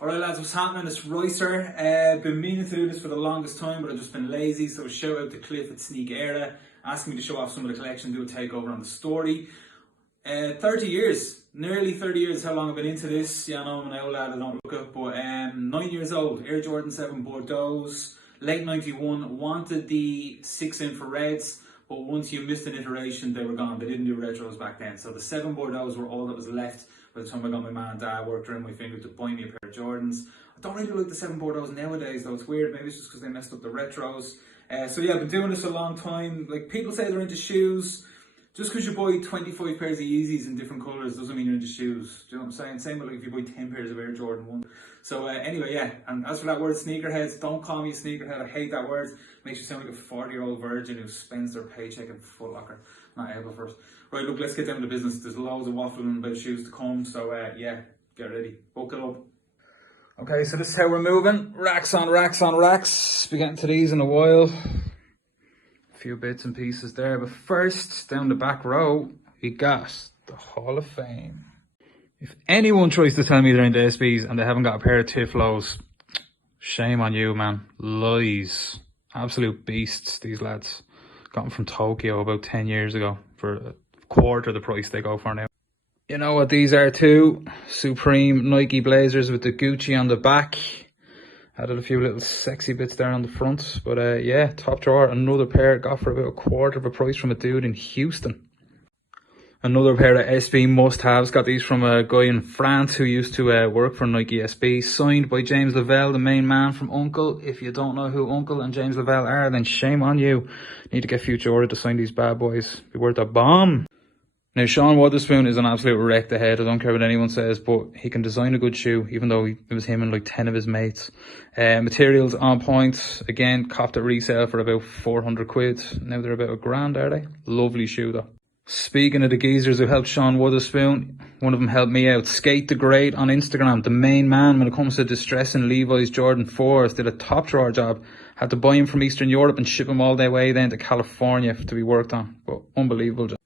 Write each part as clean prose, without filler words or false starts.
Alright lads, what's happening? It's Ricer. Been meaning to do this for the longest time, but I've just been lazy, so shout out to Cliff at Sneak Era, asking me to show off some of the collection, do a takeover on the story. 30 years, nearly 30 years is how long I've been into this. Yeah, I know I'm an old lad, I don't look up, but 9 years old, Air Jordan 7 Bordeaux, late 91, wanted the 6 infrareds, but once you missed an iteration, they were gone. They didn't do retros back then, so the 7 Bordeaux were all that was left. By the time I got my man and dad worked around my finger to buy me a pair of Jordans. I don't really like the 7 Bordeaux nowadays though, it's weird, maybe it's just because they messed up the retros. So yeah, I've been doing this a long time. Like, people say they're into shoes. Just because you buy 25 pairs of Yeezys in different colours doesn't mean you're into shoes. Do you know what I'm saying? Same with like if you buy 10 pairs of Air Jordan 1. So anyway, yeah, and as for that word sneakerheads, don't call me a sneakerhead, I hate that word. Makes you sound like a 40-year-old virgin who spends their paycheck in Foot Locker. Not able for it. Right, look, let's get down to business. There's loads of waffling about shoes to come, so yeah, get ready. Buckle up. Okay, so this is how we're moving. Racks on racks on racks. Be getting to these in a while. A few bits and pieces there, but first, down the back row, we got the Hall of Fame. If anyone tries to tell me they're into SBs and they haven't got a pair of Tiflos, shame on you, man. Lies. Absolute beasts, these lads. Got them from Tokyo about 10 years ago for a quarter the price they go for now. You know what these are too? Supreme Nike Blazers with the Gucci on the back. Added a few little sexy bits there on the front. But yeah, top drawer. Another pair got for about a quarter of a price from a dude in Houston. Another pair of SB must-haves. Got these from a guy in France who used to work for Nike SB. Signed by James Lavelle, the main man from Uncle. If you don't know who Uncle and James Lavelle are, then shame on you. Need to get Future Order to sign these bad boys. Be worth a bomb. Now, Sean Wotherspoon is an absolute wreck the head. I don't care what anyone says, but he can design a good shoe, even though it was him and like 10 of his mates. Materials on point. Again, copped at resale for about 400 quid. Now they're about £1,000, are they? Lovely shoe though. Speaking of the geezers who helped Sean Wotherspoon, one of them helped me out. Skate the Great on Instagram, the main man when it comes to distressing Levi's Jordan 4s. Did a top drawer job. Had to buy him from Eastern Europe and ship him all the way then to California to be worked on. But unbelievable job.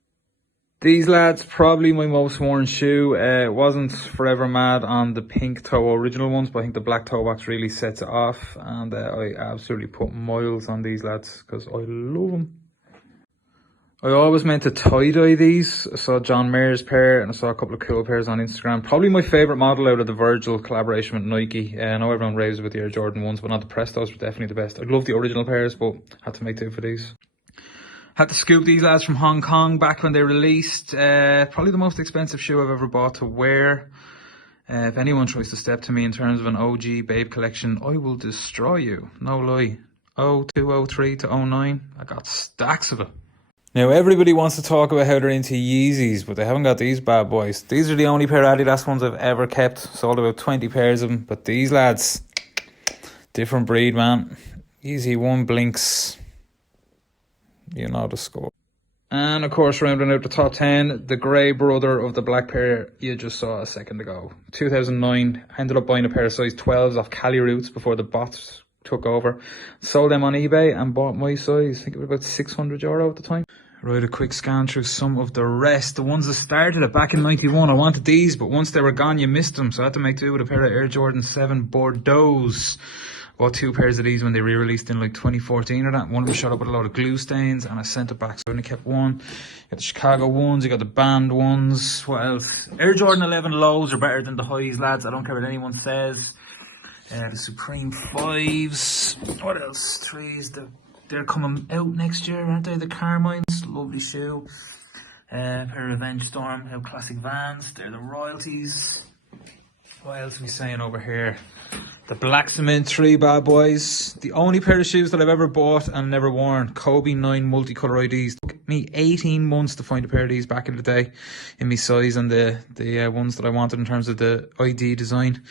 These lads, probably my most worn shoe. Wasn't forever mad on the pink toe original ones, but I think the black toe box really sets it off. And I absolutely put miles on these lads because I love them. I always meant to tie-dye these. I saw John Mayer's pair and I saw a couple of cool pairs on Instagram. Probably my favourite model out of the Virgil collaboration with Nike. I know everyone raves with the Air Jordan 1s, but not the Prestos were definitely the best. I love the original pairs, but had to make two for these. Had to scoop these lads from Hong Kong back when they released. Probably the most expensive shoe I've ever bought to wear. If anyone tries to step to me in terms of an OG Babe collection, I will destroy you. No lie. 0203 to 09. I got stacks of it. Now, everybody wants to talk about how they're into Yeezys, but they haven't got these bad boys. These are the only pair of Adidas ones I've ever kept. Sold about 20 pairs of them. But these lads, different breed, man. Yeezy 1 blinks. You know the score. And of course, rounding out the top 10, the grey brother of the black pair you just saw a second ago. 2009, ended up buying a pair of size 12s off Cali Roots before the bots took over. Sold them on eBay and bought my size. I think it was about €600 at the time. Right, a quick scan through some of the rest. The ones that started it back in 91, I wanted these, but once they were gone, you missed them. So I had to make do with a pair of Air Jordan 7 Bordeaux. Bought two pairs of these when they re-released in like 2014 or that. One of them shot up with a load of glue stains and I sent it back, so I only kept one. You got the Chicago ones, you got the band ones. What else? Air Jordan 11 lows are better than the highs, lads. I don't care what anyone says. The Supreme 5s. What else? 3s. They're coming out next year, aren't they? The Carmines. Lovely shoe. Pair of Revenge Storm. How classic Vans. They're the royalties. What else are we saying over here? The Black Cement 3 bad boys. The only pair of shoes that I've ever bought and never worn. Kobe 9 multicolour IDs. Took me 18 months to find a pair of these back in the day. In my size and the ones that I wanted in terms of the ID design.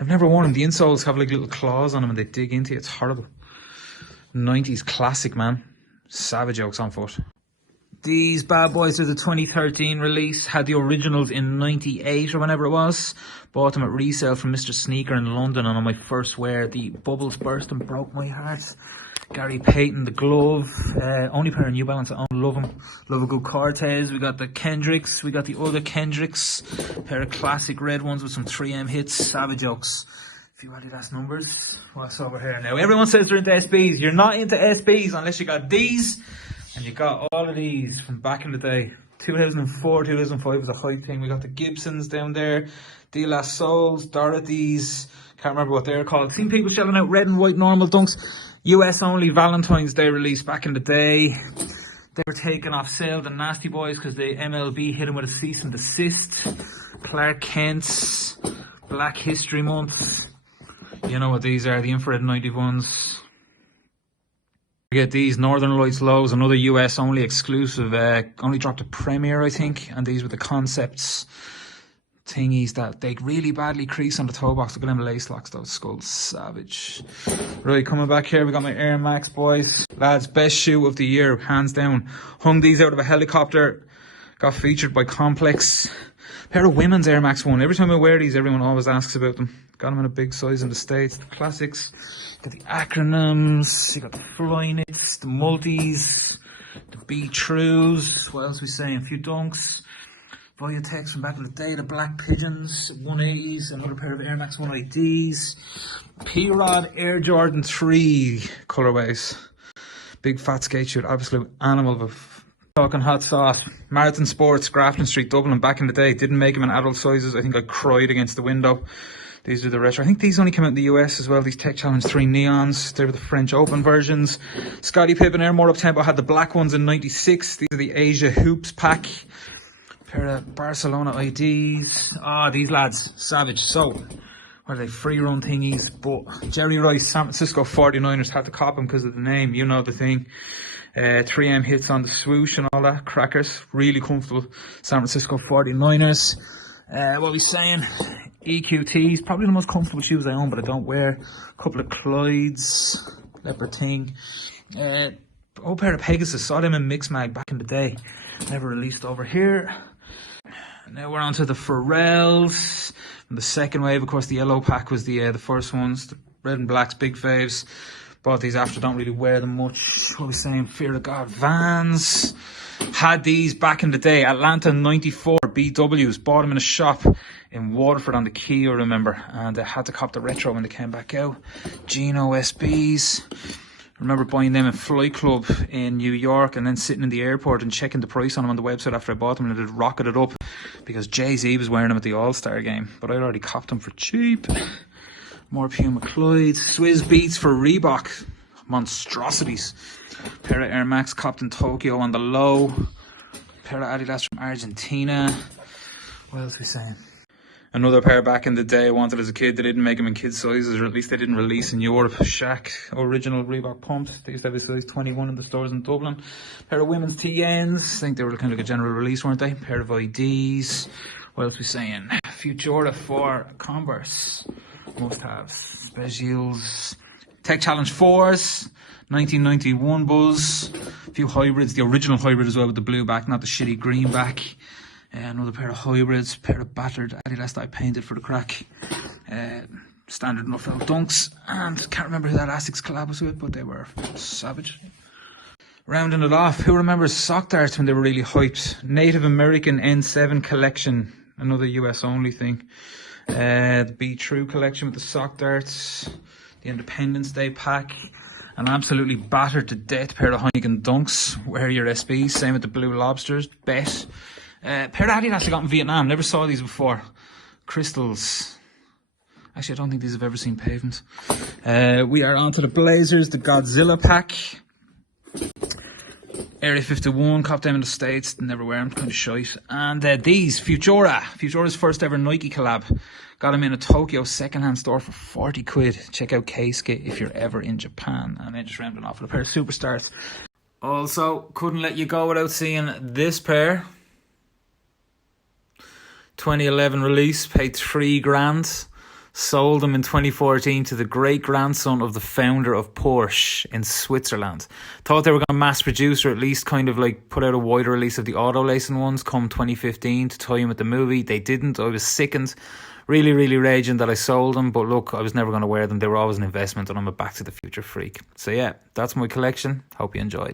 I've never worn them. The insoles have like little claws on them and they dig into you. It's horrible. 90s classic, man. Savage jokes on foot. These bad boys are the 2013 release. Had the originals in 98 or whenever it was. Bought them at resale from Mr. Sneaker in London, and on my first wear, the bubbles burst and broke my heart. Gary Payton, the glove. Only pair of New Balance I own. Love them. Love a good Cortez. We got the Kendricks. We got the other Kendricks. Pair of classic red ones with some 3M hits. Savage jokes. few Adidas numbers. What's over here now? Everyone says they're into SBs. You're not into SBs unless you got these. And you got all of these from back in the day. 2004, 2005 was a high thing. We got the Gibsons down there. De La Souls, Dorothy's. Can't remember what they're called. Seen people shelling out red and white normal dunks. US only Valentine's Day release back in the day. They were taken off sale, the Nasty Boys, because the MLB hit them with a cease and desist. Clark Kent's Black History Month. You know what these are, the infrared 91s. We get these Northern Lights lows, another US only exclusive. Only dropped a premiere, I think. And these were the concepts thingies that they really badly crease on the toe box. Look at them lace locks, those skulls. Savage. Right, coming back here, we got my Air Max boys. Lads, best shoe of the year, hands down. Hung these out of a helicopter. Got featured by Complex. Pair of women's Air Max 1. Every time I wear these, everyone always asks about them. Got them in a big size in the States. The classics. Got the acronyms. You got the Flyknits, the multis, the B-Trues. What else are we saying? A few dunks. Voyatex from back in the day. The Black Pigeons, 180s. Another pair of Air Max 1 IDs. P-Rod Air Jordan 3 colorways. Big fat skate shoe. Absolute animal of a talking hot sauce. Marathon Sports, Grafton Street, Dublin, back in the day. Didn't make them in adult sizes. I think I cried against the window. These are the retro. I think these only came out in the US as well. These Tech Challenge 3 neons. They were the French Open versions. Scottie Pippen Air More Up Tempo had the black ones in 96. These are the Asia Hoops pack. Pair of Barcelona IDs. Ah, these lads, savage. So, what are they? Free run thingies. But Jerry Rice, San Francisco 49ers had to cop them because of the name. You know the thing. 3M hits on the swoosh and all that. Crackers. Really comfortable. San Francisco 49ers. What are we saying? EQTs. Probably the most comfortable shoes I own, but I don't wear. A couple of Clydes. Leopard thing. Old pair of Pegasus. Saw them in Mix Mag back in the day. Never released over here. Now we're on to the Pharrells. And the second wave, of course, the yellow pack was the first ones. The red and blacks, big faves. Bought these after, don't really wear them much. What are we saying? Fear of God Vans. Had these back in the day. Atlanta 94 BWs. Bought them in a shop in Waterford on the Quay, I remember. And I had to cop the retro when they came back out. Gino SBs. I remember buying them in Flight Club in New York and then sitting in the airport and checking the price on them on the website after I bought them, and it had rocketed up because Jay-Z was wearing them at the All-Star game. But I'd already copped them for cheap. More Puma Clyde. Swizz Beats for Reebok. Monstrosities. Pair of Air Max copped in Tokyo on the low. Pair of Adidas from Argentina. What else are we saying? Another pair back in the day I wanted as a kid. They didn't make them in kid sizes, or at least they didn't release in Europe. Shaq original Reebok pumps. They used to have a size 21 in the stores in Dublin. Pair of women's TNs. I think they were kind of like a general release, weren't they? Pair of IDs. What else are we saying? Futura for Converse. Must-haves. Specials. Tech Challenge 4s. 1991 Buzz. A few hybrids. The original hybrid as well with the blue back, not the shitty green back. Another pair of hybrids, pair of battered Adidas that I painted for the crack. Standard enough out dunks. And can't remember who that Asics collab was with, but they were savage. Rounding it off, who remembers sock darts when they were really hyped? Native American N7 collection, another US only thing. The Be True collection with the sock darts. The Independence Day pack. An absolutely battered to death pair of Heineken dunks. Wear your SBs. Same with the Blue Lobsters. Bet. Pair of Adidas I got in Vietnam. Never saw these before. Crystals. Actually, I don't think these have ever seen pavement. We are on to the Blazers. The Godzilla pack. Area 51. Copped them in the States. Never wear them. Kind of shite. And these. Futura. Futura's first ever Nike collab. Got them in a Tokyo secondhand store for 40 quid. Check out K-Skit if you're ever in Japan. And then just rounding off with a pair of Superstars. Also, couldn't let you go without seeing this pair. 2011 release, paid $3,000. Sold them in 2014 to the great grandson of the founder of Porsche in Switzerland. Thought they were going to mass produce, or at least kind of like put out a wider release of the auto lacing ones come 2015 to tie in with the movie. They didn't. I was sickened. Really, really raging that I sold them. But look, I was never going to wear them. They were always an investment and I'm a Back to the Future freak. So yeah, that's my collection. Hope you enjoyed.